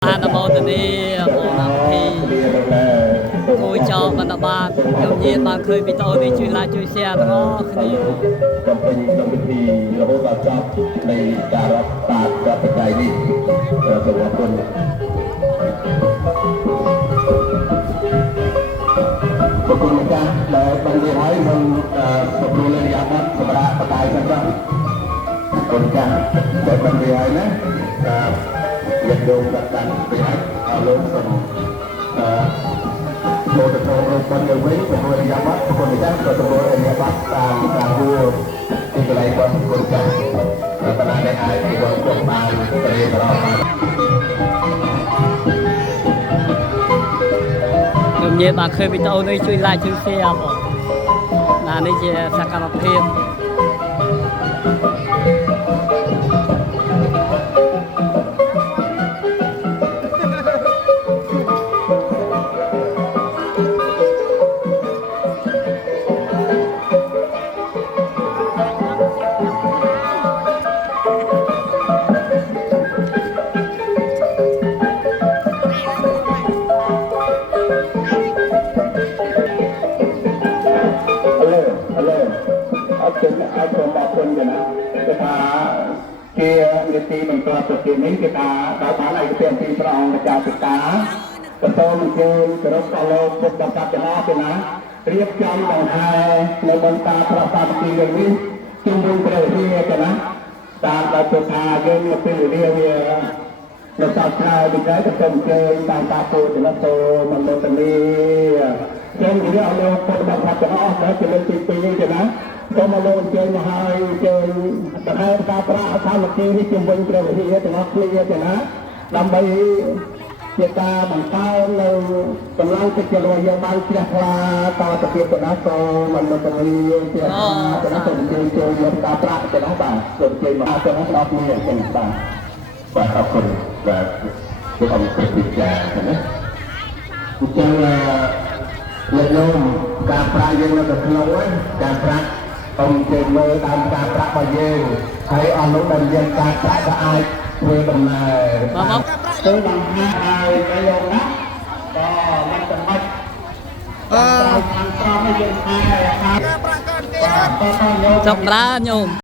Anh mô tê ni mô nam thi ngôi cho bạn bạn trong nhiên bạn khơi bị tôi đi chui lại chui xe đó khỉ កំពេញក្នុងពិធីរហូតដល់ចប់នៃការរាប់បាតបច្ច័យនេះសូមអរគុណប្រគុណម្ចាស់ដែលបាននិយាយហើយនឹងប្រគល់លេខអាបត្តិសម្រាប់បដាយសិនចុះប្រគុណម្ចាស់ដែលបាននិយាយហើយណាញាតិញោមដាក់តាំងពីហើយអរលោកសូមចូលទៅក្នុងរោងបានទៅវិញប្រគល់លេខអាបត្តិប្រគុណម្ចាស់ក៏ប្រគល់លេខអាបត្តិតាមការគួរទីកន្លែងរបស់ប្រគុណម្ចាស់បណ្ដាដែលអាចពីវត្តគុំបានទៅរៀបរាប់បានtrong nhiên bạn khơi bị tôi đi chui lại chui xe là đâyជាសកម្មភាពអាចសូមអរគុណចំណាគឺថាជានីតិបន្ទាប់ទៅពីនេះគឺថាដោយបានឯកភាពពីព្រះអង្គម្ចាស់ពិតាបន្តអញ្ជើញគោរពអលោកពុទ្ធបរិស័ទទាំងអស់ទៅណារៀបចំបង្ហាញនៅបន្តប្រសាទពីនេះជុំវិញព្រះវិហារទៅណាតាមដោយពុទ្ធថាយើងនៅពេលវេលាវានៅសល់ថ្ងៃពីក្រោយទៅអញ្ជើញតាមការពោលទៅណាទៅមន្តតនីយើងនិយាយអលោកពុទ្ធបរិស័ទទាំងអស់ទៅជាលើកទី2នេះទៅណាសូមអរលោកអញ្ជើញមកហើយអញ្ជើញទៅឲ្យការប្រាក់សាមគ្គីនេះជំវិញព្រះវិហារទាំងអស់គ្នាទៅណាដើម្បីជាការបង្កើននៅកម្លាំងចិត្តរបស់យើងបានជ្រះថ្លាតទៅទៀតទៅណាសូមអនុមោទនាជ្រះថ្លាទៅណាសូមអញ្ជើញចូលយកការប្រាក់ទៅណាបាទសូមអញ្ជើញមកទៅណាដល់គ្នាចឹងបាទអរគុណបាទសូមអរគុណពិចារណាអញ្ចឹងលោកញោមការប្រាក់យើងនៅក្នុងហ្នឹងការប្រាក់ông chơi mơ tam caប្រាក់របស់យើងហើយអស់នោះដែលយើងការប្រាក់ក៏អាចធ្វើដំណើរទៅបង្ហាញឲ្យគេយកណាក៏មិនចំណុចខាងក្រោមឲ្យយើងអាចការប្រាក់ក៏ទៀតចុកប្រាញោម